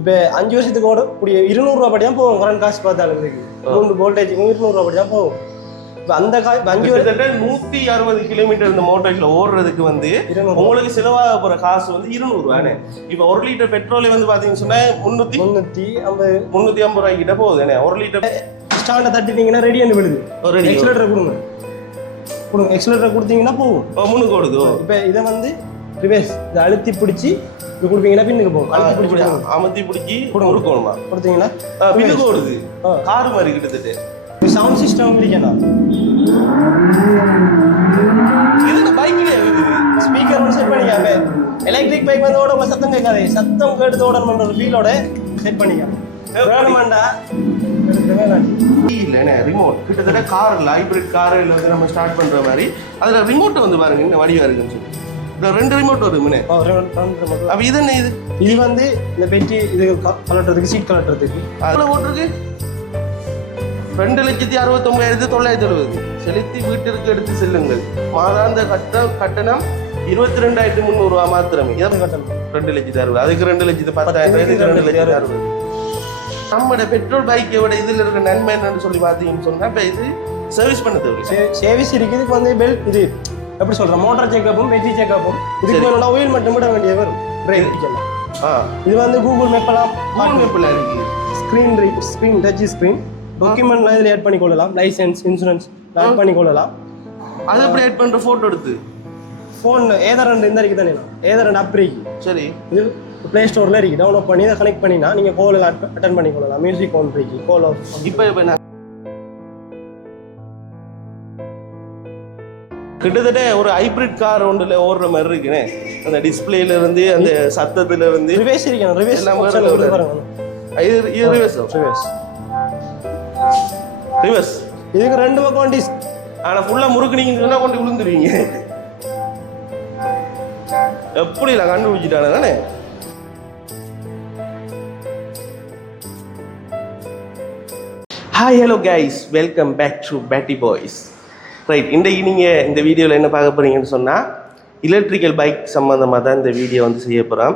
இப்போ அஞ்சு வருஷத்துக்கு ஓட கூடிய இருநூறுவா படி தான் போகும். கரண்ட் காசு பார்த்தாலும் இதுக்கு மூணு வோல்டேஜுக்கும் இருநூறுவா படி தான் போகும். இப்போ அந்த கா இப்ப அஞ்சு கிட்டத்தட்ட நூத்தி அறுபது கிலோமீட்டர் இந்த மோட்டார்ல ஓடுறதுக்கு வந்து உங்களுக்கு செலவாக போற காசு வந்து இருநூறு ரூபானே இப்போ ஒரு லிட்டர் பெட்ரோல் வந்து பாத்தீங்கன்னு சொன்னா முன்னூத்தி முந்நூற்றி ஐம்பது. முன்னூத்தி ஐம்பது ரூபாய் கிட்ட போகுதுண்ணே ஒரு லிட்டர் ஸ்டாண்டை தட்டிட்டீங்கன்னா ரெடி பண்ணி விடுது ஒரு ready. எக்ஸலேட்டர் கொடுங்க. கொடுங்க. எக்ஸலேட்டர் கொடுத்தீங்கன்னா போகும். முன்னுக்கு ஓடுதோ இப்போ இதை வந்து ரிவேஸ் இதை அழுத்தி பிடிச்சி இது கொடுப்பீங்கன்னா பின்னுக்கு போகும் அழுத்தி பிடிச்சி முறுக்கணுமா கொடுத்தீங்கன்னா பின்னுக்கு ஓடுது. காரு மாதிரி கிட்டத்தட்ட. சவுண்ட் சிஸ்டம் இல்லைங்கண்ணா இது பைக்லயே இருக்குது. ஸ்பீக்கர் ஒன்று செட் பண்ணிக்காம எலக்ட்ரிக் பைக் வந்து ஓட சத்தம் கேட்காது. சத்தம் கேட்டு ஓடணுன்ற ஒரு ஃபீலோட செட் பண்ணிக்காம. வேணுமாண்டா? இல்லைண்ணே ரிமோட் கிட்டத்தட்ட கார்ல ஹைபிரிட் காரில் வந்து நம்ம ஸ்டார்ட் பண்ற மாதிரி. அதுல ரிமோட் வந்து பாருங்க இந்த வடிவா இருக்குன்னு சொல்லி. ரெண்டு ரிமோட் ரெண்டு மட்டும். அப்ப இது என்ன இது? இது வந்து இந்த பெட்டி இது கலட்டுறதுக்கு சீட் கலட்டுறதுக்கு. அதுல போட்டிருக்கு? ரெண்டு லட்சத்தி அறுபத்தொன்பதாயிரத்தி தொள்ளாயிரத்தி எழுபது. செலுத்தி வீட்டிற்கு எடுத்து செல்லுங்கள். மாதாந்த கட்டணம் கட்டணம் இருபத்தி ரெண்டாயிரத்தி முந்நூறுவா மாத்திரமே. இதான் இது கட்டணும். ரெண்டு லட்சத்தி அறுபது. அதுக்கு ரெண்டு லட்சத்தி பத்தாயிரம் இதுக்கு ரெண்டு லட்சத்தி அறுபது. நம்மளோட பெட்ரோல் பைக்கை விட இதுல இருக்க நன்மை என்னன்னு சொல்லி பார்த்தீங்கன்னு சொன்னா இப்ப இது சர்வீஸ் பண்ண தேவை சேவிஸ் இருக்கு இதுக்கு வந்து பெல்ட் இது எப்படி சொல்றேன் மோட்டார் செக்கப்பும் வெஜி செக்கப்பும் இதுக்கு. வேணும்னா oil மட்டும் விட வேண்டிய வரும். ஆ. இது வந்து கூகுள் மேப்பெல்லாம் மூணு மேப்பில் இருக்கு ஸ்க்ரீன் ஸ்க்ரீன் டச் ஸ்க்ரீன் டாக்குமெண்ட்லாம் இதில் ஆட் பண்ணி கொள்ளலாம். லைசென்ஸ் இன்சூரன்ஸ் ஆட் பண்ணி கொள்ளலாம். அது எப்படி ஆட் பண்ற? போட்டோ எடுத்து. ஃபோன் ஏதோ ரெண்டு இந்த இருக்கு தானே ஏதோ ரெண்டு அப் இருக்கு. சரி. இது ப்ளே ஸ்டோரில் இருக்கு. டவுன்லோட் பண்ணி இதை கனெக்ட் பண்ணினா நீங்கள் கோலில் அட்டன் பண்ணி கொள்ளலாம். மியூசிக் ஒன் இருக்கு. கோல் இப்போ இப்போ கிட்டத்தட்ட ஒரு ஹைபிரிட் கார் ஒன்றுல ஓடுற மாதிரி இருக்குண்ணே அந்த டிஸ்பிளேல இருந்து அந்த சத்தத்துல இருந்து ரிவேஸ் இருக்கணும் ரிவேஸ் இது இது ரிவர்ஸ் ரிவேஸ் ரிவர்ஸ் இதுக்கு ரெண்டு பக்கம் டிஸ் ஆனா ஃபுல்லா முறுக்குனீங்கன்னு சொன்னா கொண்டு விழுந்துருவீங்க. எப்படி இல்லை கண்டுபிடிச்சிட்டானே தானே? Hi hello guys welcome back to பேட்டி பாய்ஸ் ரைட் இன்றைக்கு நீங்கள் இந்த வீடியோவில் என்ன பார்க்க போகிறீங்கன்னு சொன்னால் எலக்ட்ரிக்கல் பைக் சம்மந்தமாக தான் இந்த வீடியோ வந்து செய்ய போகிறோம்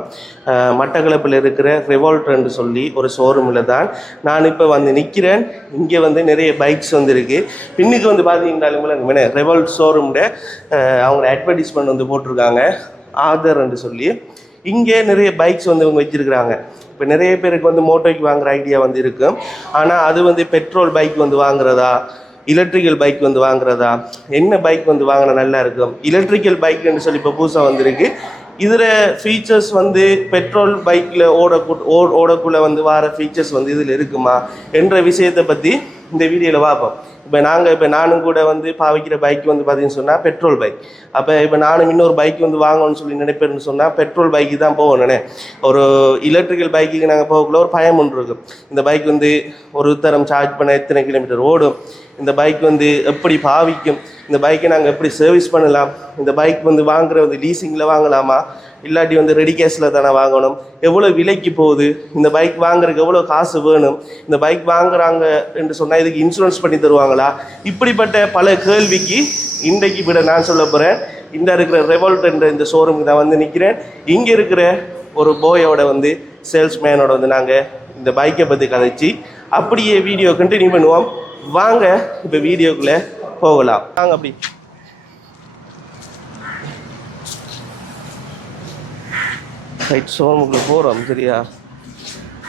மட்டக்களப்பில் இருக்கிற ரெவால்ட்ரன்னு சொல்லி ஒரு ஷோரூமில் தான் நான் இப்போ வந்து நிற்கிறேன் இங்கே வந்து நிறைய பைக்ஸ் வந்து இருக்குது பின்னுக்கு வந்து பார்த்தீங்கன்னாலும் ரெவால்ட் ஷோரூமில் அவங்க அட்வர்டைஸ்மெண்ட் வந்து போட்டிருக்காங்க. ஆதர்ன்னு சொல்லி. இங்கே நிறைய பைக்ஸ் வந்து இவங்க வச்சிருக்கிறாங்க. இப்போ நிறைய பேருக்கு வந்து மோட்டோக்கு வாங்குற ஐடியா வந்து இருக்கும் ஆனால் அது வந்து பெட்ரோல் பைக் வந்து வாங்குறதா? எலக்ட்ரிக்கல் பைக் வந்து வாங்குறதா? என்ன பைக் வந்து வாங்கினா நல்லா இருக்கும்? எலக்ட்ரிக்கல் பைக்னு சொல்லி இப்போ புதுசாக வந்திருக்கு. இதில் ஃபீச்சர்ஸ் வந்து பெட்ரோல் பைக்கில் ஓடக்கூ ஓ ஓடக்குள்ளே வந்து வர ஃபீச்சர்ஸ் வந்து இதில் இருக்குமா? என்ற விஷயத்தை பற்றி இந்த வீடியோவில் பார்ப்போம் இப்போ நாங்கள் இப்போ நானும் கூட வந்து பாவிக்கிற பைக் வந்து பார்த்தீங்கன்னு சொன்னால் பெட்ரோல் பைக் அப்போ இப்போ நானும் இன்னொரு பைக் வந்து வாங்கணும்னு சொல்லி நினைப்பேன்னு சொன்னால் பெட்ரோல் பைக்கு தான் போகணுண்ணே ஒரு எலக்ட்ரிக்கல் பைக்குக்கு நாங்கள் போகக்குள்ள ஒரு பயம் ஒன்று இருக்கும். இந்த பைக் வந்து ஒரு தரம் சார்ஜ் பண்ண எத்தனை கிலோமீட்டர் ஓடும். இந்த பைக் வந்து எப்படி பாவிக்கும்? இந்த பைக்கை நாங்கள் எப்படி சர்வீஸ் பண்ணலாம்? இந்த பைக் வந்து வாங்குற வந்து லீசிங்கில் வாங்கலாமா? இல்லாட்டி வந்து ரெடி கேஷில் தானே வாங்கணும். எவ்வளோ விலைக்கு போகுது? இந்த பைக் வாங்குறதுக்கு எவ்வளோ காசு வேணும்? இந்த பைக் வாங்குறாங்க என்று சொன்னால் இதுக்கு இன்சூரன்ஸ் பண்ணி தருவாங்களா? இப்படிப்பட்ட பல கேள்விக்கு இன்றைக்கு விட நான் சொல்ல போகிறேன் இந்த இருக்கிற ரெவால்ட் என்ற இந்த ஷோரூமுக்கு நான் வந்து நிற்கிறேன் இங்கே இருக்கிற ஒரு போயோட வந்து சேல்ஸ்மேனோட வந்து நாங்கள் இந்த பைக்கை பற்றி கதைச்சி அப்படியே வீடியோ கண்டினியூ பண்ணுவோம். வாங்க இப்போ வீடியோக்குள்ளே போகலாம். வாங்க அப்படி. ரைட் ஷோரூமுக்குள்ளே போகிறோம் சரியா?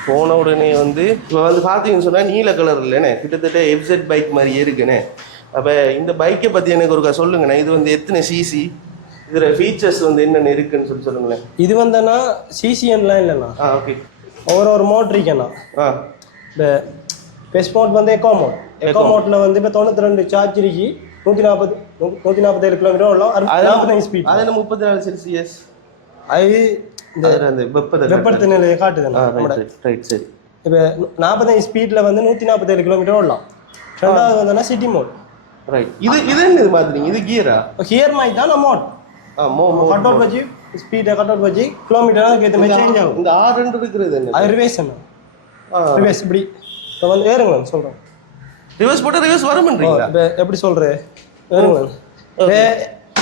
போன உடனே வந்து இப்போ வந்து பார்த்தீங்கன்னு சொன்னால் நீல கலர் இல்லைண்ணே கிட்டத்தட்ட எஃப்செட் பைக் மாதிரியே இருக்குண்ணே அப்போ இந்த பைக்கை பற்றி எனக்கு ஒருக்கா சொல்லுங்கண்ணே. இது வந்து எத்தனை சிசி இதில் ஃபீச்சர்ஸ் வந்து என்னென்ன இருக்குன்னு சொல்லி சொல்லுங்களேன். இது வந்தனா சிசிஎன்லாம் இல்லைண்ணா. ஆ ஓகே ஒரு ஒரு மோட் இருக்கேண்ணா. ஆ. இந்த பெஸ்ட் மோட் வந்து எக்கோ மோட் எக்கோ மோட்டில் வந்து இப்போ தொண்ணூற்றி ரெண்டு சார்ஜ் இருக்கு நூற்றி நாற்பது நூற்றி நாற்பத்தேழு கிலோமீட்டர் அது நாற்பத்தஞ்சு ஸ்பீட் அது என்ன முப்பத்தி நாலு செல்சியஸ் அது இந்த வெப்பத்தை நிலையை ரைட் சரி இப்போ நாற்பத்தஞ்சு ஸ்பீடில் வந்து நூற்றி நாற்பத்தேழு கிலோமீட்டர் ஓடலாம். ரெண்டாவது வந்தோன்னா சிட்டி மோட் ரைட் இது இது என்ன இது மாத்துறீங்க இது கியரா ஹியர் மாதிரி தான் மோட் கட் அவுட் வச்சு ஸ்பீடை கட் அவுட் வச்சு கிலோமீட்டர் அதுக்கு ஏற்ற மாதிரி சேஞ்ச் ஆகும். இந்த ஆறு ரெண்டு இருக்கிறது என்ன? அது ரிவேஸ் என்ன ரிவேஸ் இப்படி. இப்போ வந்து ஏறுங்களேன் சொல்கிறேன் ரிவர்ஸ் போட்டு ரிவர்ஸ் வரும்ன்றீங்களா? இப்போ எப்படி சொல்கிறேன் ஏறுங்களேன்.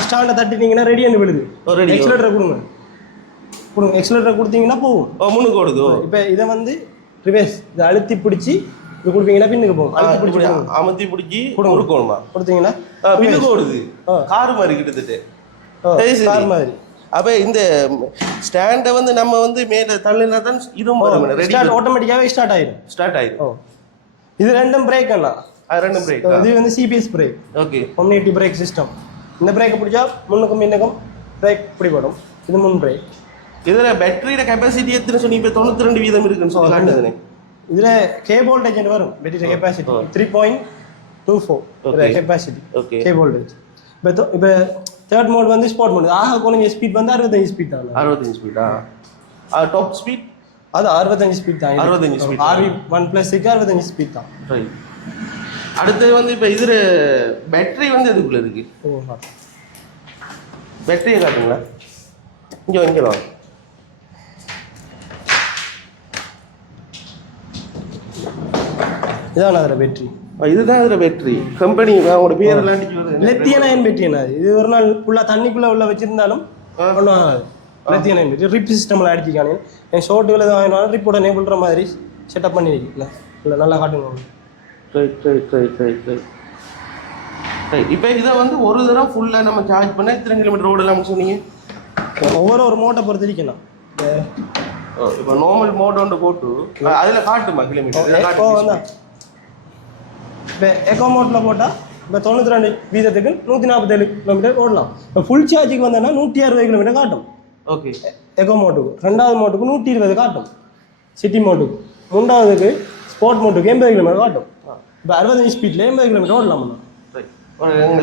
ஸ்டாண்டை தட்டிட்டீங்கன்னா ரெடி பண்ணி விடுது ஓ, ready. எக்ஸலேட்டர் கொடுங்க. கொடுங்க. எக்ஸலேட்டர் கொடுத்தீங்கன்னா போகும். ஓ முன்னுக்கு ஓடுதோ. இப்போ இதை வந்து ரிவேர்ஸ் இதை அழுத்தி பிடிச்சி இது கொடுப்பீங்கன்னா பின்னுக்கு போகும். அழுத்தி பிடிச்சி. அமர்த்தி பிடிச்சி முறுக்கணுமா கொடுத்தீங்கன்னா பின்னுக்கு ஓடுது. கார் மாதிரி கிட்டத்தட்ட. கார் மாதிரி. அப்ப இந்த ஸ்டாண்டை வந்து நம்ம வந்து மேல தள்ளினா தான் இதுவும் ஸ்டார்ட் ஆட்டோமேட்டிக்காகவே ஸ்டார்ட் ஆயிடும் ஸ்டார்ட் ஆயிடும் இது ரெண்டும் பிரேக் அண்ணா அது ரெண்டும் பிரேக் இது வந்து CBS brake okay community brake system இந்த பிரேக்கை பிடிச்சா முன்னுக்கும் பின்னுக்கும் பிரேக் பிடிபடும். இது முன் பிரேக் இதுல பேட்டரியோட கெப்பாசிட்டி எத்தனை சொன்னீங்க? இப்ப தொண்ணூத்தி ரெண்டு வீதம் இருக்குன்னு சொல்லி காட்டுதுனே. இதில் கே வோல்டேஜ் வரும். Battery capacity three point two four. Capacity okay K voltage இப்போ இப்போ தேர்ட் மோட் வந்து ஸ்போர்ட் மோட் ஆக குறைஞ்ச ஸ்பீட் வந்து அறுபத்தஞ்சு ஸ்பீட் தான்? அறுபத்தஞ்சு ஸ்பீடா டாப் ஸ்பீட் அது அறுபத்தஞ்சு ஸ்பீட் தான். 65 speed. ஆர்வி ஒன் ப்ளஸ்க்கு அறுபத்தஞ்சு ஸ்பீட் தான். ரைட் அடுத்து வந்து இப்ப இதுல பேட்டரி வந்து எதுக்குள்ள இருக்கு? ஓ பேட்டரியை காட்டுங்களா இங்க வா, இங்க வா இதான் அதில் ஆ, இதுதான் அதுல பேட்டரி கம்பெனி அவங்களோட பேர் எல்லாம் அடிச்சு வருது லெத்தியன் அயன் பேட்டரி என்ன இது ஒரு நாள் ஃபுல்லாக தண்ணிக்குள்ளே உள்ள வச்சிருந்தாலும். ஒன்றும் ஆகாது. லெத்தியன் அயன் பேட்டரி ரிப் சிஸ்டமில் அடிச்சிக்கானே என் ஷோட்டுகளை தான் வாங்கினாலும் ரிப்போட நேபிள்ற மாதிரி செட்டப் பண்ணிருக்கீங்களா? இல்லை நல்லா காட்டுங்க. Right right right right right இப்போ இதை வந்து ஒரு தடவை ஃபுல்லாக நம்ம சார்ஜ் பண்ண எத்தனை கிலோமீட்டர் ஓடலாம்னு சொன்னீங்க? ஒவ்வொரு ஒரு மோட்டை பொறுத்து இருக்கணும். இப்போ நார்மல் மோட் ஒன்று போட்டு அதில் காட்டுமா கிலோமீட்டர் இப்போ எக்கோ மோட்டில் போட்டால் இப்போ தொண்ணூற்றி ரெண்டு வீதத்துக்கு நூற்றி நாற்பத்தேழு கிலோமீட்டர் ஓடலாம். இப்போ ஃபுல் சார்ஜுக்கு வந்தோன்னா நூற்றி அறுபது கிலோமீட்டர் காட்டும். ஓகே எக்கோ மோட்டுக்கு ரெண்டாவது மோட்டுக்கு நூற்றி இருபது காட்டும். சிட்டி மோட்டுக்கு மூன்றாவதுக்கு ஸ்போர்ட் மோட்டுக்கு எண்பது கிலோமீட்டர் காட்டும். இப்போ அறுபத்தஞ்சு ஸ்பீடில் எண்பது கிலோமீட்டர் ஓடலாம்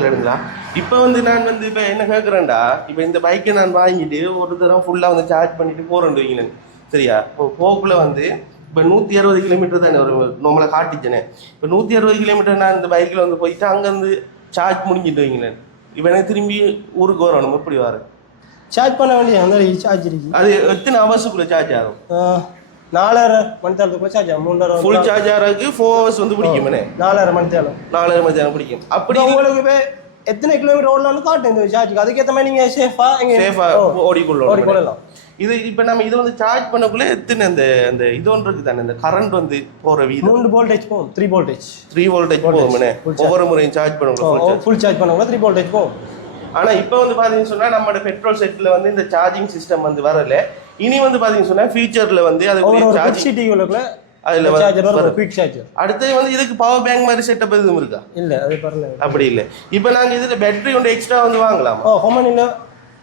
எடுங்களா இப்போ வந்து நான் வந்து இப்போ என்ன கேட்குறேன்டா இப்போ இந்த பைக்கை நான் வாங்கிட்டு ஒரு தடவை ஃபுல்லாக வந்து சார்ஜ் பண்ணிட்டு போகிறேன் சரியா? இப்போ போக்குள்ள வந்து இப்போ நூற்றி அறுபது கிலோமீட்டர் தானே ஒரு நம்மளை காட்டிச்சனே. இப்போ நூற்றி அறுபது கிலோமீட்டர் நான் இந்த பைக்கில் வந்து போயிட்டு அங்கேருந்து சார்ஜ் முடிஞ்சிட்டு வைங்களேன். இப்போ எனக்கு திரும்பி ஊருக்கு வரணும் எப்படி வர? சார்ஜ் பண்ண வேண்டிய அந்த சார்ஜ் இருக்கு? அது எத்தனை ஹவர்ஸுக்குள்ள சார்ஜ் ஆகும்? நாலரை மணி தேரத்துக்குள்ள சார்ஜ் ஆகும். மூன்றரை ஃபுல் சார்ஜ் ஆகிறதுக்கு ஃபோர் ஹவர்ஸ் வந்து பிடிக்குமே நாலரை மணி தேரம் நாலரை மணி நேரம் பிடிக்கும். அப்படி உங்களுக்கு எத்தனை கிலோமீட்டர் ஓடலாம்னு காட்டும் இந்த சார்ஜுக்கு அதுக்கேற்ற மாதிரி நீங்கள் சேஃபாக எங்கே சேஃபா ஓடிக்கொள்ளணும் ஓடிக்கொள்ளலாம். இது இப்போ நம்ம இதை வந்து சார்ஜ் பண்ணக்குள்ள எத்தனை அந்த அந்த இது ஒன்று தானே அந்த கரண்ட் வந்து போற வீதம்? மூணு வோல்டேஜ் போகும் த்ரீ வோல்டேஜ் த்ரீ வோல்டேஜ் போகும்னே? ஒவ்வொரு முறையும் சார்ஜ் பண்ணுவோம் ஃபுல் சார்ஜ் பண்ணவங்க த்ரீ வோல்டேஜ் போகும். ஆனா இப்போ வந்து பாத்தீங்கன்னு சொன்னா நம்மளோட பெட்ரோல் செட்ல வந்து இந்த சார்ஜிங் சிஸ்டம் வந்து வரல. இனி வந்து பாத்தீங்கன்னு சொன்னா ஃபியூச்சர்ல வந்து அது சார்ஜிங் அதுல வந்து சார்ஜர் அடுத்தது வந்து இதுக்கு பவர் பேங்க் மாதிரி செட்டப் எதுவும் இருக்கா? இல்லை அது பாருங்க. அப்படி இல்லை. இப்போ நாங்க இதுல பேட்டரி ஒன்று எக்ஸ்ட்ரா வந்து வாங்கலாமா? ஓ ஹோமனில்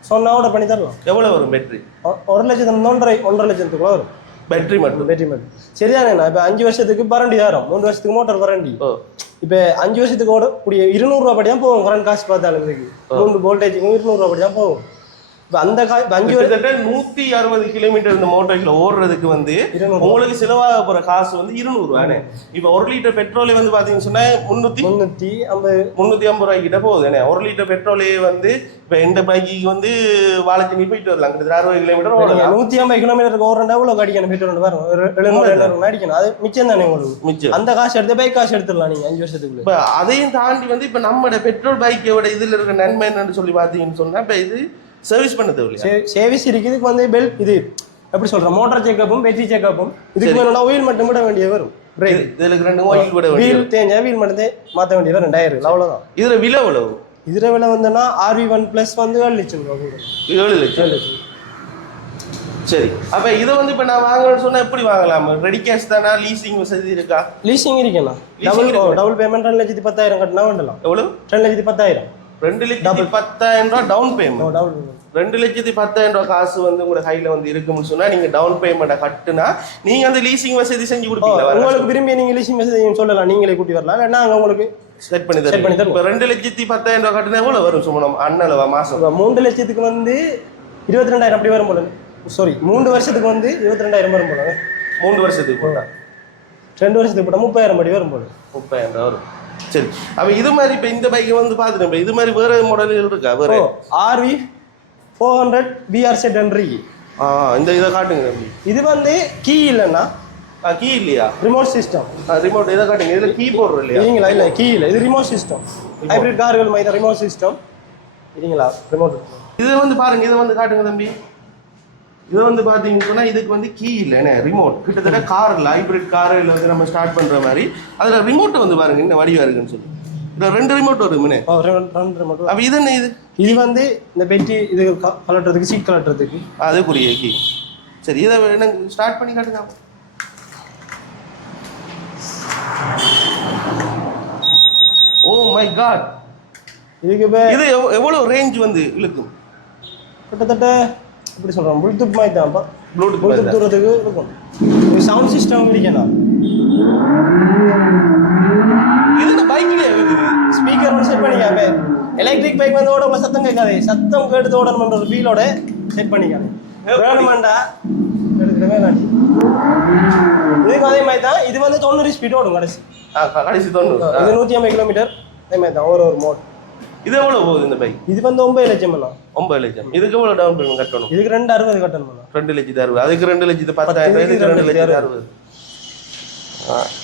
சொன்னா கூட பண்ணி தரலாம். எவ்வளவு வரும் பேட்டரி ஒ- ஒரு லட்சத்து ஒன்றரை ஒன்றரை லட்சத்துக்குள்ள வரும். பேட்டரி மட்டும்? பேட்டரி மட்டும். சரிதானே நான் இப்போ அஞ்சு வருஷத்துக்கு பரண்டி ஏறும் மூணு வருஷத்துக்கு மோட்டார் பரண்டி ஓ. இப்போ அஞ்சு வருஷத்துக்கு ஓடக்கூடிய இருநூறுவா படி தான் போகும். கரண்ட் காசு பார்த்தாலும் மூணு வோல்டேஜுக்கும் இருநூறுவா படி தான் போகும். அந்த அஞ்சு கிட்டத்தட்ட நூத்தி அறுபது கிலோமீட்டர் இந்த மோட்டர்ல ஓடுறதுக்கு வந்து. உங்களுக்கு செலவாக போற காசு வந்து இருநூறு ரூபானே இப்போ ஒரு லிட்டர் பெட்ரோலே வந்து பாத்தீங்கன்னு சொன்னா முன்னூத்தி முந்நூற்றி ஐம்பது. முந்நூத்தி ஐம்பது ரூபாய் கிட்ட போகுதுண்ணே ஒரு லிட்டர் பெட்ரோலே வந்து இப்போ எந்த பைக்கு வந்து வாழைச்சேரி போயிட்டு வரலாம். கிட்டத்தட்ட அறுபது கிலோமீட்டர் ஓடலாம். நூத்தி ஐம்பது கிலோமீட்டருக்கு ஒரு ரெண்டு எவ்வளோ அடிக்கணும் பெட்ரோல் வரும் ஒரு எழுநூறு எழுநூறு அடிக்கணும். அது மிச்சம் தானே உங்களுக்கு? மிச்சம். அந்த காசு எடுத்து பைக் காசு எடுத்துடலாம் நீங்க அஞ்சு வருஷத்துக்குள்ள. இப்போ அதையும் தாண்டி வந்து இப்போ நம்மளோட பெட்ரோல் பைக்கோட இதுல இருக்க நன்மை என்னன்னு சொல்லி பாத்தீங்கன்னு சொன்னா இப்போ இது சர்வீஸ் பண்ண தேவையில்லையா சேவிஸ் இருக்கு இதுக்கு வந்து பெல் இது எப்படி சொல்றேன் மோட்டார் செக்கப்பும் பேட்டரி செக்கப்பும் இதுக்கு வேணும்னா வீல் மட்டும் விட வேண்டியது வரும். இதுல இருக்க ரெண்டு ஆயில் விட வேண்டியது. வீல் தேஞ்சா வீல் மட்டும் மாத்த வேண்டியது வரும் டயர். அவ்வளவுதான். இதுல விலை எவ்வளவு? இதுல விலை வந்துன்னா ஆர்வி ஒன் பிளஸ் வந்து ஏழு லட்சம் ரூபா. ஏழு லட்சம் ஏழு லட்சம். சரி. அப்ப இதை வந்து இப்ப நான் வாங்கணும்னு சொன்னா எப்படி வாங்கலாம்? ரெடி கேஷ் தானா? லீசிங் வசதி இருக்கா? Leasing Leasing double. Double payment ரெண்டு லட்சத்தி பத்தாயிரம் கட்டினா வேண்டலாம் எவ்வளவு? ரெண்டு லட்சத்தி பத்தாயிரம். ரெண்டு லட்சத்தி பத்தாயிரம் ரூபாய் டவுன் பேமெண்ட் டபுள் ரெண்டு லட்சத்தி பத்தாயிரம் ரூபாய் காசு வந்து உங்களோட கையில வந்து இருக்கும்னு சொன்னா நீங்க டவுன் பேமெண்ட்டை கட்டுனா நீங்க அந்த லீசிங் வசதி செஞ்சு கொடுப்பீங்களா? உங்களுக்கு விரும்பி நீங்க லீசிங் மெசேஜ் சொல்லலாம். நீங்களே கூட்டி வரலாம். இல்லை நாங்கள் உங்களுக்கு செட் பண்ணி தருவோம். இப்ப ரெண்டு லட்சத்தி பத்தாயிரம் ரூபாய் கட்டுனா எவ்வளவு வரும் சுமணம்? அண்ணளவா மாசம். மூன்று லட்சத்துக்கு வந்து இருபத்தி ரெண்டாயிரம் அப்படி வரும் போல. சாரி மூணு வருஷத்துக்கு வந்து இருபத்தி ரெண்டாயிரம் வரும் போல. மூணு வருஷத்துக்கு போட்டா? ரெண்டு வருஷத்துக்கு போட்டால் முப்பதாயிரம் படி வரும் போல. முப்பதாயிரம் ரூபாய் வரும். சரி. அப்ப இது மாதிரி இப்ப இந்த பைக் வந்து இப்ப இது மாதிரி வேற மாடல்கள் இருக்கா? வேற RV four hundred BR set இருக்கு ஆ இந்த இதை காட்டுங்க. தம்பி இது வந்து கீ இல்லைன்னா? கீ இல்லையா? ரிமோட் சிஸ்டம் ரிமோட் இதை காட்டுங்க. இதுல கீ போடுறோம் இல்லையா? இல்லைங்களா? இல்லை கீ இல்லை. இது ரிமோட் சிஸ்டம் ஹைப்ரிட் கார்கள் மாதிரி ரிமோட் சிஸ்டம் இல்லைங்களா? ரிமோட் இதை வந்து பாருங்க இதை வந்து காட்டுங்க தம்பி. இது வந்து பாத்தீங்கன்னு சொன்னா இதுக்கு வந்து கீ இல்லை என்ன? ரிமோட் கிட்டத்தட்ட கார்ல ஹைபிரிட் காரில் வந்து நம்ம ஸ்டார்ட் பண்ற மாதிரி. அதுல ரிமோட் வந்து பாருங்க இந்த வடிவா இருக்குன்னு சொல்லி. ரெண்டு ரிமோட் வருமுனே ஓ, ரெண்டு- ரெண்டு மட்டும் அப்ப இது என்ன இது? இது வந்து இந்த பெட்டி இது கலட்டுறதுக்கு சீட் கலட்டுறதுக்கு அதுக்குரிய கீ சரி இதை எனக்கு ஸ்டார்ட் பண்ணி காட்டுங்க. ஓ மை காட் இதுக்கு இது எவ்வ- எவ்வளவு ரேஞ்ச் வந்து இழுக்கும்? கிட்டத்தட்ட எப்படி சொல்கிறோம் ப்ளூடூத் மாதிரி ப்ளூடூத் ப்ளூடூத் தூரத்துக்கு இருக்கும் இது சவுண்ட் சிஸ்டம் இருக்கணும் இது இந்த பைக்லயே இருக்குது ஸ்பீக்கர் ஒன்று செட் பண்ணிக்காம எலக்ட்ரிக் பைக் வந்து ஓட சத்தம் கேட்காது. சத்தம் கேட்டு ஓடணுன்ற ஒரு ஃபீலோட செட் பண்ணிக்காங்க வேணுமாண்டா? எடுக்கிறவே நாட்டி இதுக்கு அதே மாதிரி தான் இது வந்து தொண்ணூறு ஸ்பீட் ஓடும் கடைசி. கடைசி தொண்ணூறு. இது நூற்றி ஐம்பது கிலோமீட்டர் அதே மாதிரி தான் ஒரு ஒரு மோட் இது எவ்வளவு போகுது இந்த பைக் இது வந்து ஒன்பது லட்சம் ஒன்பது லட்சம். இதுக்கு எவ்வளவு டவுன் பேமெண்ட் கட்டணும்? இதுக்கு ரெண்டு அறுபது கட்டணும் ரெண்டு லட்சத்தி அறுபது. அதுக்கு ரெண்டு லட்சத்து பத்தாயிரம் இதுக்கு ரெண்டு லட்சத்தி அறுபது.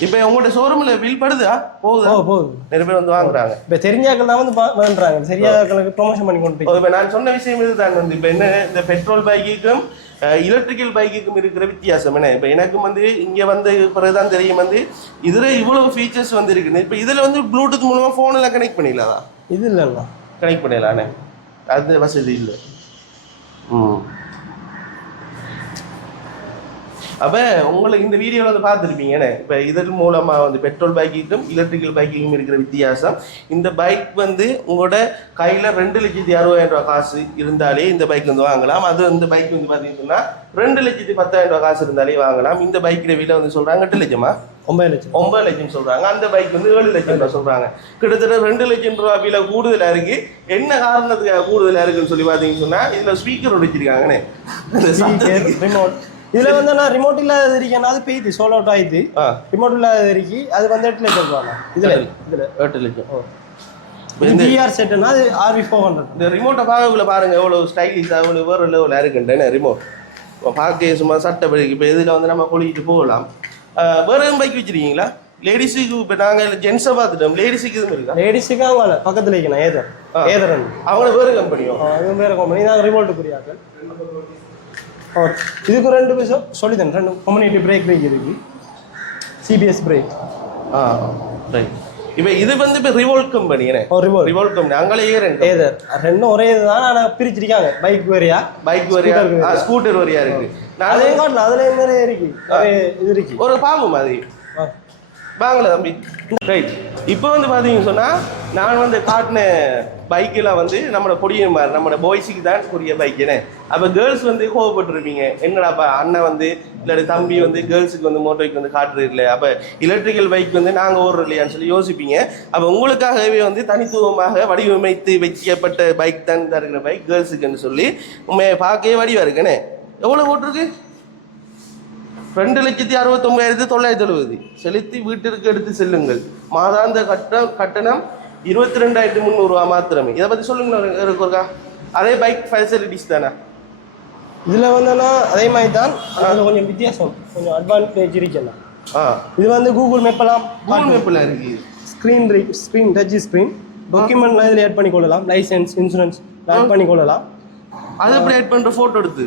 இப்ப உங்கள்ட்ட ஷோரூம்ல பில் படுதா? போகுதா? ஓ போதும் நிறைய பேர் வந்து வாங்குறாங்க. இப்போ தெரிஞ்சாக்கள் தான் வந்து வேண்டுறாங்க சரியாக்களுக்கு ப்ரொமோஷன் பண்ணி கொண்டு இப்ப நான் சொன்ன விஷயம் இதுதான் வந்து. இப்ப என்ன இந்த பெட்ரோல் பைக்குக்கும் எலக்ட்ரிக்கல் பைக்குக்கும் இருக்கிற வித்தியாசம் என்ன? இப்ப எனக்கும் வந்து இங்க வந்து பிறகுதான் தெரியும் வந்து இதுல இவ்வளவு ஃபீச்சர்ஸ் வந்து இருக்குது இப்ப இதுல வந்து ப்ளூடூத் மூலமா போன் எல்லாம் கனெக்ட் பண்ணிடலாதா? இது இல்லைண்ணா கனெக்ட் பண்ணிடலானே? அது வசதி இல்லை. ம். அப்ப உங்களுக்கு இந்த வீடியோல வந்து பார்த்துருப்பீங்கண்ணே இப்போ இதன் மூலமா வந்து பெட்ரோல் பைக்குக்கும் எலக்ட்ரிக்கல் பைக்குக்கும் இருக்கிற வித்தியாசம். இந்த பைக் வந்து உங்களோட கையில ரெண்டு லட்சத்தி அறுபதாயிரம் ரூபாய் காசு இருந்தாலே இந்த பைக் வந்து வாங்கலாம். அது இந்த பைக் வந்து பார்த்தீங்கன்னா ரெண்டு லட்சத்தி பத்தாயிரம் ரூபாய் காசு இருந்தாலே வாங்கலாம். இந்த பைக்கிற விலை வந்து சொல்றாங்க எட்டு லட்சமா? ஒன்பது லட்சம். ஒன்பது லட்சம் சொல்றாங்க. அந்த பைக் வந்து ஏழு லட்சம் ரூபாய் சொல்றாங்க. கிட்டத்தட்ட ரெண்டு லட்சம் ரூபாய் விலை கூடுதலா இருக்கு. என்ன காரணத்துக்காக கூடுதலா இருக்குன்னு சொல்லி பாத்தீங்கன்னு சொன்னா இதுல ஸ்பீக்கர் ரிமோட் இதுல வந்து நான் ரிமோட் இல்லாத இருக்கேன் அது பெய்யுது? சோல் அவுட் ஆயிடுது. ரிமோட் இல்லாத இருக்கு. அது வந்து எட்டு லட்சம் ரூபாய் இதுல. இதுல எட்டு லட்சம் பிஆர் செட்னா அது ஆர்வி ஃபோர் ஹண்ட்ரட் இந்த ரிமோட்டை பார்க்கக்குள்ள பாருங்க எவ்வளவு ஸ்டைலிஷ் எவ்வளவு வேற லெவலில் இருக்குன்றேன்னு ரிமோட் இப்போ பார்க்க சும்மா சட்டப்படி இப்போ இதில் வந்து நம்ம கொளிக்கிட்டு போகலாம். வேற எதுவும் பைக் வச்சிருக்கீங்களா? லேடிஸுக்கு இப்போ நாங்கள் ஜென்ஸை பார்த்துட்டோம். லேடிஸுக்கு எதுவும் இருக்கா? லேடிஸுக்கு அவங்க பக்கத்துல இருக்கணும் ஏதர். ஏதர் அவங்கள வேறு கம்பெனியோ அது வேற கம்பெனி தான் ரிமோட் புரியாக்கள் ஓ இதுக்கு ரெண்டு விஷயம் சொல்லி தரேன். ரெண்டு கம்யூனிட்டி பிரேக் பிரேக் இருக்கு. சிபிஎஸ் பிரேக் ஆ. ரைட் இப்போ இது வந்து இப்போ Revolt company remote Revolt company அங்கேயே ரெண்டு. ஏதர் ரெண்டும் ஒரே இதுதான். ஆனால் பிரிச்சிருக்காங்க. பைக் வேறையா பைக் வரியா ஸ்கூட்டர் வரியா இருக்கு. நான் அதையும் காட்டலாம் அதுல நிறைய இருக்கு. இது இருக்கு. ஒரு பாம்பு மாதிரி. வாங்கல தம்பி. ரைட் இப்போ வந்து பார்த்தீங்கன்னு சொன்னால் நான் வந்து காட்டின பைக்கில் வந்து நம்மளோட பொடிய மாதிரி நம்மளோட பாய்ஸுக்கு தான் புரிய பைக்குன்னு அப்போ கேர்ள்ஸ் வந்து கோவப்பட்டுருப்பீங்க. என்னடாப்பா அண்ணன் வந்து இல்லாட்டி தம்பி வந்து கேர்ள்ஸுக்கு வந்து மோட்டர் பைக் வந்து காட்டுறது இல்லை அப்போ எலக்ட்ரிக்கல் பைக் வந்து நாங்கள் ஓடுறோம் இல்லையான்னு சொல்லி யோசிப்பீங்க. அப்போ உங்களுக்காகவே வந்து தனித்துவமாக வடிவமைத்து வைக்கப்பட்ட பைக் தான் தருகிற இருக்கிற பைக் கேர்ள்ஸுக்குன்னு சொல்லி உண்மையை பார்க்கவே வடிவாக இருக்குண்ணே எவ்வளோ ஓட்டிருக்கு ரெண்டு லட்சத்தி அறுபத்தொம்பதாயிரத்தி தொள்ளாயிரத்தி எழுபது. செலுத்தி வீட்டிற்கு எடுத்து செல்லுங்கள். மாதாந்த கட்ட கட்டணம் இருபத்தி ரெண்டாயிரத்தி முந்நூறுரூவா மாத்திரமே. இதை பற்றி இருக்கு ஒருக்கா அதே பைக் ஃபெசிலிட்டிஸ் தானே? இதுல வந்து அதே மாதிரி தான் அதுல கொஞ்சம் வித்தியாசம். கொஞ்சம் அட்வான்டேஜ் இருக்குல்ல ஆ. இது வந்து கூகுள் மேப் எல்லாம் கூகுள் மேப்பில் இருக்கு. ஸ்க்ரீன் ஸ்க்ரீன் டச் ஸ்க்ரீன் டாக்குமெண்ட்லாம் இதில் ஆட் பண்ணி கொள்ளலாம் லைசென்ஸ் இன்சூரன்ஸ் ஆட் பண்ணி கொள்ளலாம் அது எப்படி ஆட் பண்ணுற ஃபோட்டோ எடுத்து?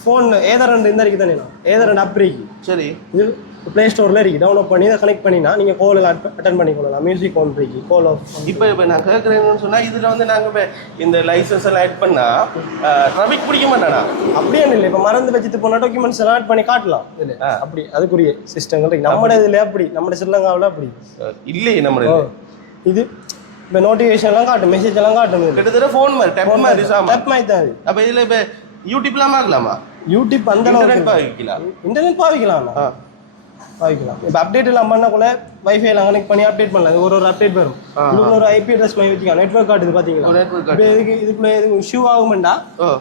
ஃபோன் ஏதர் ரெண்டு இந்த இருக்கு தானே. ஏதர் ரெண்டு அப் இருக்கு சரி. இது ப்ளே ஸ்டோரில் இருக்கு. டவுன்லோட் பண்ணி இதை கனெக்ட் பண்ணினா நீங்கள் கோல் அட்டன் பண்ணி கொள்ளலாம். மியூசிக் ஒன் இருக்கு கோல் இப்போ இப்போ நான் கேட்குறேன்னு சொன்னால் இதில் வந்து நாங்கள் இப்போ இந்த லைசன்ஸ் எல்லாம் ஆட் பண்ணால் ட்ராஃபிக் பிடிக்க மாட்டானா அப்படியே இல்லை. இப்போ மறந்து வச்சுட்டு போனால் டாக்குமெண்ட்ஸ் எல்லாம் ஆட் பண்ணி காட்டலாம். இதில் ஆ. அப்படி அதுக்குரிய சிஸ்டங்கள் இருக்கு. நம்மட இதில் அப்படி நம்மட ஸ்ரீலங்காவில் அப்படி. இல்லையே நம்ம ஓ. இது இப்போ நோட்டிஃபிகேஷன்லாம் காட்டும். மெசேஜ் எல்லாம் காட்டும் கிட்டத்தட்ட ஃபோன் மாதிரி டெப் மாதிரி டப் மாதிரி தான் அப்போ இதில் இப்போ யூடியூப்லாம் பார்க்கலாமா? யூடியூப் அந்த இன்டர்நெட் பாவிக்கலாம் இன்டர்நெட் பாவிக்கலாம் ஆ பாவிக்கலாம் இப்போ அப்டேட் எல்லாம் பண்ணக்குள்ள வைஃபை எல்லாம் கனெக்ட் பண்ணி அப்டேட் பண்ணலாம். இது ஒரு ஒரு அப்டேட் வரும். இதுக்குள்ள ஒரு ஐபி அட்ரஸ் மாதிரி வச்சுக்கலாம். நெட்ஒர்க் ஒரு network இப்போ இதுக்கு இதுக்குள்ள எதுவும் இஷ்யூ ஆகுமெண்டா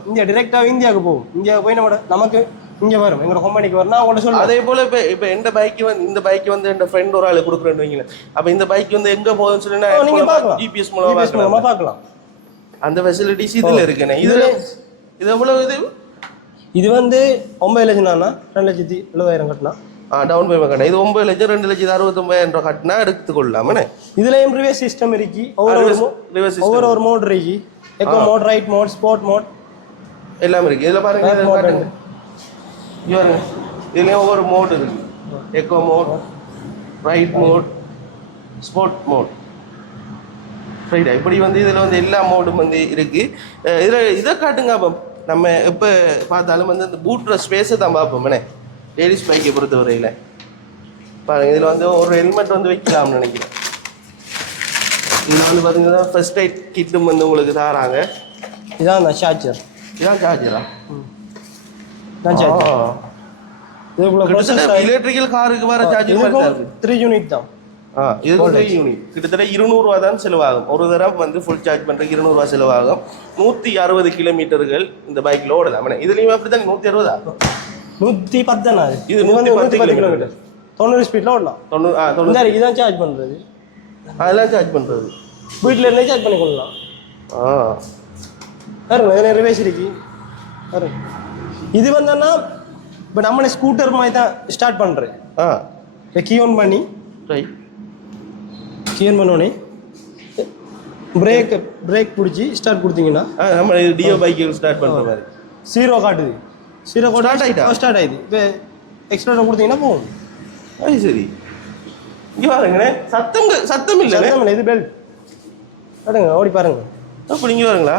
இந்தியா டிரெக்டாக இந்தியாவுக்கு போகும். இந்தியாவுக்கு போய் நம்ம நமக்கு இங்கே வரும். எங்களோட கம்பெனிக்கு வரும். நான் உங்கள்ட்ட சொல்லுவேன் அதே போல இப்ப இப்ப எந்த பைக் வந்து இந்த பைக் வந்து என் ஃப்ரெண்ட் ஒரு ஆளு கொடுக்குறேன்னு வைங்களேன். அப்ப இந்த பைக் வந்து எங்க போகுதுன்னு சொல்லி ஜிபிஎஸ் மூலமா GPS மூலமா பார்க்கலாம். அந்த ஃபெசிலிட்டிஸ் இதுல இருக்குண்ணே. இதுல இது எவ்வளவு இது? இது வந்து ஒன்பது லட்சம் தானா ரெண்டு லட்சத்தி எழுபதாயிரம் கட்டினா. டவுன் பேமெண்ட் கட்டணும். இது ஒன்பது லட்சம் ரெண்டு லட்சத்தி அறுபத்தொன்பதாயிரம் ரூபாய் கட்டினா எடுத்துக்கொள்ளலாமே இதுலயும் ரிவேஸ் சிஸ்டம் இருக்கு. ஒவ்வொரு ரிவர்ஸ் ஒவ்வொரு ஒரு மோட் இருக்கு. Eco mode ride mode sport mode எல்லாம் இருக்கு. இதுல பாருங்க இதுலேயும் ஒவ்வொரு மோட் இருக்கு. Eco mode ride mode sport mode ரைட்டா இப்படி வந்து இதில் வந்து எல்லா மோடும் வந்து இருக்கு. இதில் இதை காட்டுங்க அப்போ. நம்ம எப்போ பார்த்தாலும் வந்து இந்த பூட்டுற ஸ்பேஸை தான் பார்ப்போம் லேடிஸ் பைக்கை பொறுத்த வரையில் பாருங்க இதில் வந்து ஒரு ஹெல்மெட் வந்து வைக்கலாம்னு நினைக்கிறேன். இதில் வந்து பார்த்தீங்கன்னா ஃபர்ஸ்ட் எய்ட் கிட்டும் வந்து உங்களுக்கு தாராங்க. இதான் அந்த சார்ஜர் இதான் சார்ஜரா இதான் சார்ஜர் எலக்ட்ரிக்கல் காருக்கு வர சார்ஜர். த்ரீ யூனிட் தான். ஆ இது வந்து யூனிட் கிட்டத்தட்ட இருநூறுவா தான் செலவாகும். ஒரு தரம் வந்து ஃபுல் சார்ஜ் பண்ணுறதுக்கு இருநூறுவா செலவாகும். நூற்றி அறுபது கிலோமீட்டர்கள் இந்த பைக்கில் ஓடலாம். இதுலேயும் அப்படி தான் நூற்றி அறுபதா? நூற்றி பத்து தானே இது வந்து 110 நூற்றி பத்து. கிலோமீட்டர் தொண்ணூறு ஸ்பீடில் ஓடலாம். தொண்ணூறு ஆ தொண்ணூறு இதான் சார்ஜ் பண்ணுறது அதெல்லாம் சார்ஜ் பண்ணுறது வீட்டில் இருந்தே சார்ஜ் பண்ணி கொள்ளலாம். ஆ. பாருங்க இது ரிவேஸ் இருக்கு. பாருங்க. இது வந்தோன்னா இப்போ நம்மளே ஸ்கூட்டர் மாதிரி தான் ஸ்டார்ட் பண்ணுறேன் ஆ. இப்போ கீ ஆன் பண்ணி ரைட் கீ ஆன் பண்ணோடனே பிரேக் பிரேக் பிடிச்சி ஸ்டார்ட் கொடுத்தீங்கன்னா நம்ம டியோ பைக்கு ஸ்டார்ட் பண்ணுற மாதிரி. ஜீரோ காட்டுது. Start ஆயிட்டா? ஸ்டார்ட் ஆயிடுது இப்போ எக்ஸ்ட்ரா கொடுத்தீங்கன்னா போகும். அது சரி. இங்கே பாருங்கண்ணே சத்தம் சத்தம் இல்லை சத்தம் இல்லை, இது பெல்ட் பாருங்க ஓடி பாருங்க. அப்போ நீங்கள் பாருங்களா?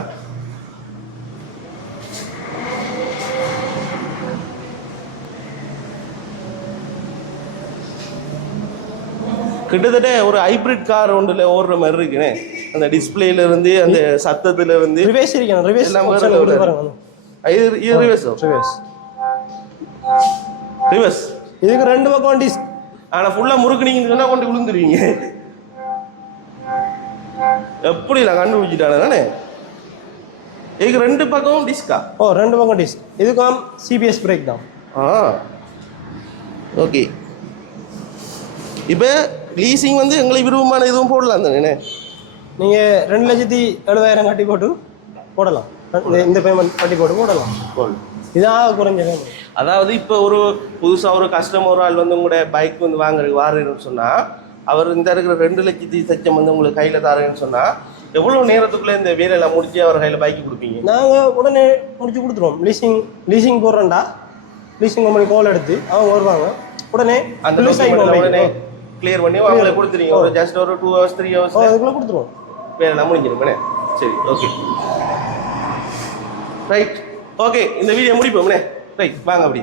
கிட்டத்தட்ட ஒரு ஹைபிரிட் கார் ஒன்றில் ஓடுற மாதிரி இருக்குண்ணே. அந்த டிஸ்பிளேல இருந்து அந்த சத்தத்துல இருந்து ரிவேஸ் இருக்கணும் ரிவேஸ் எல்லாம் level. பாருங்க இது இது ரிவர்ஸ் இதுக்கு ரெண்டு பக்கம் டிஸ் ஆனா ஃபுல்லா முறுக்குனீங்கன்னு சொன்னா கொண்டு விழுந்துருவீங்க எப்படி நான் கண்டுபிடிச்சிட்டானே தானே இதுக்கு ரெண்டு பக்கமும் டிஸ்கா ஓ ரெண்டு பக்கம் டிஸ் இதுக்கும் சிபிஎஸ் பிரேக் தான் ஆ ஓகே இப்போ லீசிங் வந்து எங்களுக்கு விருப்பமான இதுவும் போடலாம் தானே நீங்கள் ரெண்டு லட்சத்தி எழுபதாயிரம் கட்டி போட்டு போடலாம் இந்த- பேமெண்ட் கட்டி போட்டு போடலாம். இதாக குறைஞ்ச. அதாவது இப்போ ஒரு புதுசாக ஒரு கஸ்டமர் ஆள் வந்து உங்களோட பைக் வந்து வாங்குறதுக்கு வாருன்னு சொன்னால் அவர் இந்த இருக்கிற ரெண்டு லட்சத்தி சச்சம் வந்து உங்களுக்கு கையில் தாருன்னு சொன்னால் எவ்வளோ நேரத்துக்குள்ளே இந்த வேலையெல்லாம் முடிச்சு அவர் கையில் பைக் கொடுப்பீங்க? நாங்கள் உடனே முடிச்சு கொடுத்துருவோம். லீசிங் லீசிங் போடுறோம்டா லீசிங் கம்பெனி கால் எடுத்து அவங்க வருவாங்க. உடனே அந்த உடனே. கிளியர் பண்ணி அவங்கள கொடுத்துறீங்க ஒரு ஜஸ்ட் ஒரு டூ ஹவர்ஸ் த்ரீ ஹவர்ஸ் அதுக்குள்ளே கொடுத்துருவோம். வேலையெல்லாம் முடிஞ்சிருமே சரி ஓகே ரைட் ஓகே இந்த வீடியோ முடிப்போம்னே ரைட் வாங்க அப்படி.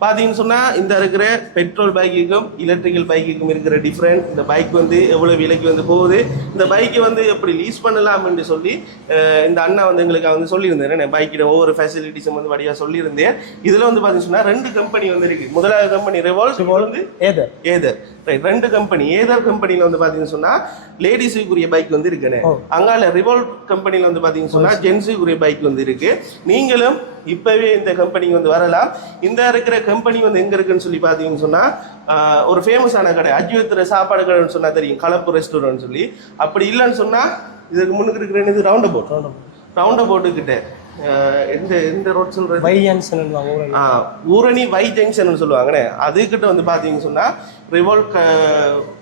பார்த்தீங்கன்னு சொன்னால் இந்த இருக்கிற பெட்ரோல் பைக்குக்கும் எலக்ட்ரிக்கல் பைக்குக்கும் இருக்கிற டிஃப்ரெண்ட் இந்த பைக் வந்து எவ்வளோ விலைக்கு வந்து போகுது? இந்த பைக்கை வந்து எப்படி லீஸ் பண்ணலாம்னு சொல்லி இந்த அண்ணா வந்து எங்களுக்கு வந்து சொல்லியிருந்தேன் பைக்கில் ஒவ்வொரு ஃபெசிலிட்டிஸும் வந்து வழியாக சொல்லியிருந்தேன். இதில் வந்து பார்த்தீங்கன்னு சொன்னால் ரெண்டு கம்பெனி வந்து இருக்குது முதலாவது கம்பெனி ரெவால்ஸ் வந்து ஏதர் ஏதர் ரைட் ரெண்டு கம்பெனி ஏதர் கம்பெனில வந்து பாத்தீங்கன்னு சொன்னா லேடிஸுக்குரிய பைக் வந்து இருக்குண்ணே ஓ. அங்கால ரிவால்வ் கம்பெனில வந்து பாத்தீங்கன்னு சொன்னா ஜென்ஸுக்குரிய பைக் வந்து இருக்கு. நீங்களும் இப்பவே இந்த கம்பெனிக்கு வந்து வரலாம் இந்த இருக்கிற கம்பெனி வந்து எங்க இருக்குன்னு சொல்லி பாத்தீங்கன்னு சொன்னா ஆஹ், ஒரு ஃபேமஸான கடை அஜ்வத்திர சாப்பாடு கடைன்னு சொன்னா தெரியும் கலப்பு ரெஸ்டாரண்ட் சொல்லி. அப்படி இல்லைன்னு சொன்னா இதுக்கு முன்னுக்கு இருக்கிற இது ரவுண்ட் அபவுட் ரவுண்ட் அபவுட்டு கிட்ட. ஆஹ், எந்த எந்த ரோட் அண்ட் ஊரில் ஆ, ஊரணி வை ஜங்ஷன் சொல்லுவாங்கண்ணே. அதுக்கிட்ட வந்து பார்த்தீங்கன்னு சொன்னால் ரிவால்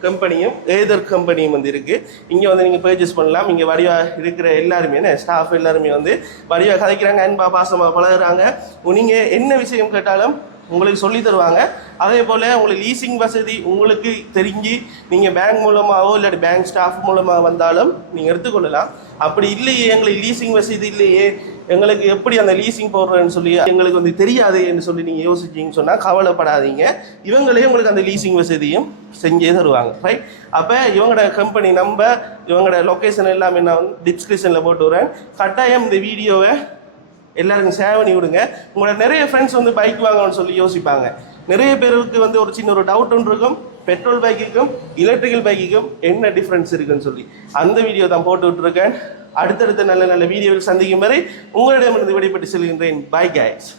கம்பெனியும் ஏதர் கம்பெனியும் வந்து இருக்குது இங்கே வந்து நீங்கள் பர்ச்சேஸ் பண்ணலாம். இங்கே வரியா இருக்கிற எல்லாருமே என்ன ஸ்டாஃப் எல்லாருமே வந்து வடிவா கதைக்கிறாங்க அன்பா பாசமாக பழகுறாங்க. நீங்கள் என்ன விஷயம் கேட்டாலும் உங்களுக்கு சொல்லி தருவாங்க. அதே போல் உங்களுக்கு லீசிங் வசதி உங்களுக்கு தெரிஞ்சு நீங்கள் பேங்க் மூலமாகவோ இல்லாட்டி பேங்க் ஸ்டாஃப் மூலமாக வந்தாலும் நீங்கள் எடுத்துக்கொள்ளலாம். அப்படி இல்லையே எங்களுக்கு லீசிங் வசதி இல்லையே எங்களுக்கு எப்படி அந்த லீசிங் போடுறேன்னு சொல்லி எங்களுக்கு வந்து தெரியாதேன்னு சொல்லி நீங்கள் யோசிச்சிங்கன்னு சொன்னால் கவலைப்படாதீங்க. இவங்களே உங்களுக்கு அந்த லீசிங் வசதியும் செஞ்சே தருவாங்க. ரைட் அப்போ இவங்களோட கம்பெனி நம்ம இவங்களோட லொக்கேஷன் எல்லாமே நான் வந்து டிஸ்கிரிப்ஷனில் போட்டு வரேன் கட்டாயம் இந்த வீடியோவை எல்லாருக்கும் ஷேர் பண்ணி விடுங்க. உங்களோட நிறைய ஃப்ரெண்ட்ஸ் வந்து பைக் வாங்கணும்னு சொல்லி யோசிப்பாங்க. நிறைய பேருக்கு வந்து ஒரு சின்ன ஒரு டவுட் ஒன்று இருக்கும். பெட்ரோல் பைக்குக்கும் எலக்ட்ரிக்கல் பைக்குக்கும் என்ன டிஃப்ரென்ஸ் இருக்குன்னு சொல்லி அந்த வீடியோ தான் போட்டு விட்டுருக்கேன். அடுத்தடுத்த நல்ல நல்ல வீடியோவில் சந்திக்கும் வரை உங்களிடமிருந்து விடைபெற்று செல்கின்றேன். Bye guys